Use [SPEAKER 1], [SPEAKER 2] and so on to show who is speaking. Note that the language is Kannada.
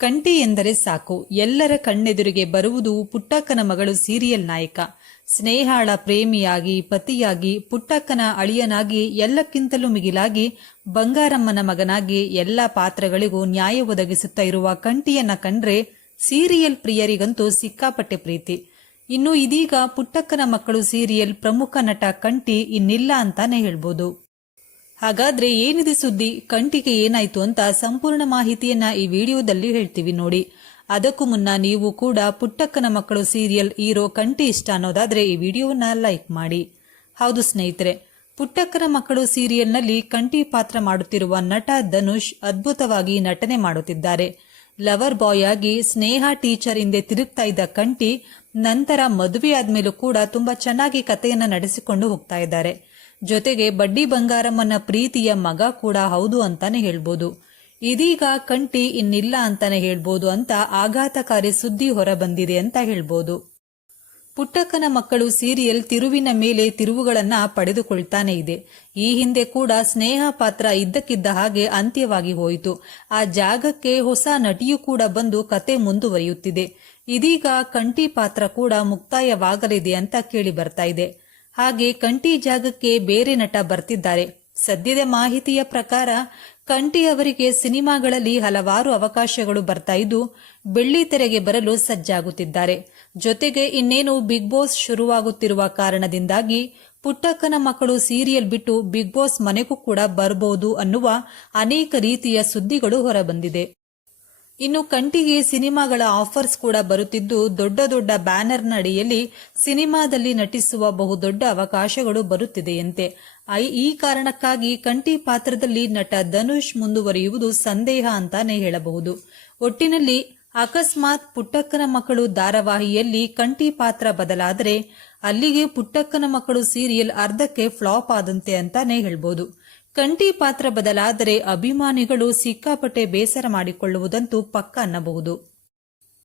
[SPEAKER 1] ಕಂಟಿ ಎಂದರೆ ಸಾಕು. ಎಲ್ಲರ ಕಣ್ಣೆದುರಿಗೆ ಬರುವುದು ಪುಟ್ಟಕ್ಕನ ಮಗಳು ಸೀರಿಯಲ್ ನಾಯಕ. ಸ್ನೇಹಾಳ ಪ್ರೇಮಿಯಾಗಿ, ಪತಿಯಾಗಿ, ಪುಟ್ಟಕ್ಕನ ಅಳಿಯನಾಗಿ, ಎಲ್ಲಕ್ಕಿಂತಲೂ ಮಿಗಿಲಾಗಿ, ಬಂಗಾರಮ್ಮನ ಮಗನಾಗಿ ಎಲ್ಲ ಪಾತ್ರಗಳಿಗೂ ನ್ಯಾಯ ಒದಗಿಸುತ್ತಾ ಇರುವ ಕಂಠಿಯನ್ನ ಕಂಡ್ರೆ ಸೀರಿಯಲ್ ಪ್ರಿಯರಿಗಂತೂ ಸಿಕ್ಕಾಪಟ್ಟೆ ಪ್ರೀತಿ. ಇನ್ನು ಇದೀಗ ಪುಟ್ಟಕ್ಕನ ಮಕ್ಕಳು ಸೀರಿಯಲ್ ಪ್ರಮುಖ ನಟ ಕಂಟಿ ಇನ್ನಿಲ್ಲ ಅಂತಾನೆ ಹೇಳ್ಬೋದು. ಹಾಗಾದ್ರೆ ಏನಿದೆ ಸುದ್ದಿ? ಕಂಟಿಗೆ ಏನಾಯ್ತು ಅಂತ ಸಂಪೂರ್ಣ ಮಾಹಿತಿಯನ್ನ ಈ ವಿಡಿಯೋದಲ್ಲಿ ಹೇಳ್ತೀವಿ ನೋಡಿ. ಅದಕ್ಕೂ ಮುನ್ನ ನೀವು ಕೂಡ ಪುಟ್ಟಕ್ಕನ ಮಕ್ಕಳು ಸೀರಿಯಲ್ ಹೀರೋ ಕಂಟಿ ಇಷ್ಟ ಅನ್ನೋದಾದ್ರೆ ಈ ವಿಡಿಯೋವನ್ನ ಲೈಕ್ ಮಾಡಿ. ಹೌದು ಸ್ನೇಹಿತರೆ, ಪುಟ್ಟಕ್ಕನ ಮಕ್ಕಳು ಸೀರಿಯಲ್ನಲ್ಲಿ ಕಂಟಿ ಪಾತ್ರ ಮಾಡುತ್ತಿರುವ ನಟ ಧನುಷ್ ಅದ್ಭುತವಾಗಿ ನಟನೆ ಮಾಡುತ್ತಿದ್ದಾರೆ. ಲವರ್ ಬಾಯ್ ಆಗಿ ಸ್ನೇಹ ಟೀಚರ್ ಹಿಂದೆ ತಿರುಗ್ತಾ ಇದ್ದ ಕಂಟಿ ನಂತರ ಮದುವೆ ಆದ್ಮೇಲೂ ಕೂಡ ತುಂಬಾ ಚೆನ್ನಾಗಿ ಕಥೆಯನ್ನ ನಡೆಸಿಕೊಂಡು ಹೋಗ್ತಾ ಇದ್ದಾರೆ. ಜೊತೆಗೆ ಬಡ್ಡಿ ಬಂಗಾರಮ್ಮನ ಪ್ರೀತಿಯ ಮಗ ಕೂಡ ಹೌದು ಅಂತಾನೆ ಹೇಳ್ಬೋದು. ಇದೀಗ ಕಂಟಿ ಇನ್ನಿಲ್ಲ ಅಂತಾನೆ ಹೇಳ್ಬೋದು ಅಂತ ಆಘಾತಕಾರಿ ಸುದ್ದಿ ಹೊರಬಂದಿದೆ ಅಂತ ಹೇಳ್ಬೋದು. ಪುಟ್ಟಕ್ಕನ ಮಕ್ಕಳು ಸೀರಿಯಲ್ ತಿರುವಿನ ಮೇಲೆ ತಿರುವುಗಳನ್ನ ಪಡೆದುಕೊಳ್ತಾನೆ ಇದೆ. ಈ ಹಿಂದೆ ಕೂಡ ಸ್ನೇಹ ಪಾತ್ರ ಇದ್ದಕ್ಕಿದ್ದ ಹಾಗೆ ಅಂತ್ಯವಾಗಿ ಹೋಯಿತು. ಆ ಜಾಗಕ್ಕೆ ಹೊಸ ನಟಿಯೂ ಕೂಡ ಬಂದು ಕತೆ ಮುಂದುವರಿಯುತ್ತಿದೆ. ಇದೀಗ ಕಂಟಿ ಪಾತ್ರ ಕೂಡ ಮುಕ್ತಾಯವಾಗಲಿದೆ ಅಂತ ಕೇಳಿ ಬರ್ತಾ ಇದೆ. ಹಾಗೆ ಕಂಟಿ ಜಾಗಕ್ಕೆ ಬೇರೆ ನಟ ಬರ್ತಿದ್ದಾರೆ. ಸದ್ಯದ ಮಾಹಿತಿಯ ಪ್ರಕಾರ ಕಂಟಿ ಅವರಿಗೆ ಸಿನಿಮಾಗಳಲ್ಲಿ ಹಲವಾರು ಅವಕಾಶಗಳು ಬರ್ತಾ ಇದ್ದು, ಬೆಳ್ಳಿ ತೆರೆಗೆ ಬರಲು ಸಜ್ಜಾಗುತ್ತಿದ್ದಾರೆ. ಜೊತೆಗೆ ಇನ್ನೇನು ಬಿಗ್ ಬಾಸ್ ಶುರುವಾಗುತ್ತಿರುವ ಕಾರಣದಿಂದಾಗಿ, ಪುಟ್ಟಕ್ಕನ ಮಕ್ಕಳು ಸೀರಿಯಲ್ ಬಿಟ್ಟು ಬಿಗ್ ಬಾಸ್ ಮನೆಗೂ ಕೂಡ ಬರಬಹುದು ಅನ್ನುವ ಅನೇಕ ರೀತಿಯ ಸುದ್ದಿಗಳು ಹೊರಬಂದಿದೆ. ಇನ್ನು ಕಂಟಿಗೆ ಸಿನಿಮಾಗಳ ಆಫರ್ಸ್ ಕೂಡ ಬರುತ್ತಿದ್ದು, ದೊಡ್ಡ ದೊಡ್ಡ ಬ್ಯಾನರ್ನ ಅಡಿಯಲ್ಲಿ ಸಿನಿಮಾದಲ್ಲಿ ನಟಿಸುವ ಬಹುದೊಡ್ಡ ಅವಕಾಶಗಳು ಬರುತ್ತಿದೆಯಂತೆ. ಈ ಕಾರಣಕ್ಕಾಗಿ ಕಂಟಿ ಪಾತ್ರದಲ್ಲಿ ನಟ ಧನುಷ್ ಮುಂದುವರಿಯುವುದು ಸಂದೇಹ ಅಂತಾನೆ ಹೇಳಬಹುದು. ಒಟ್ಟಿನಲ್ಲಿ ಅಕಸ್ಮಾತ್ ಪುಟ್ಟಕ್ಕನ ಮಕ್ಕಳು ಧಾರಾವಾಹಿಯಲ್ಲಿ ಕಂಟಿ ಪಾತ್ರ ಬದಲಾದರೆ ಅಲ್ಲಿಗೆ ಪುಟ್ಟಕ್ಕನ ಮಕ್ಕಳು ಸೀರಿಯಲ್ ಅರ್ಧಕ್ಕೆ ಫ್ಲಾಪ್ ಆದಂತೆ ಅಂತಾನೆ ಹೇಳ್ಬೋದು. ಕಂಟಿ ಪಾತ್ರ ಬದಲಾದರೆ ಅಭಿಮಾನಿಗಳು ಸಿಕ್ಕಾಪಟ್ಟೆ ಬೇಸರ ಮಾಡಿಕೊಳ್ಳುವುದಂತೂ ಪಕ್ಕ ಅನ್ನಬಹುದು.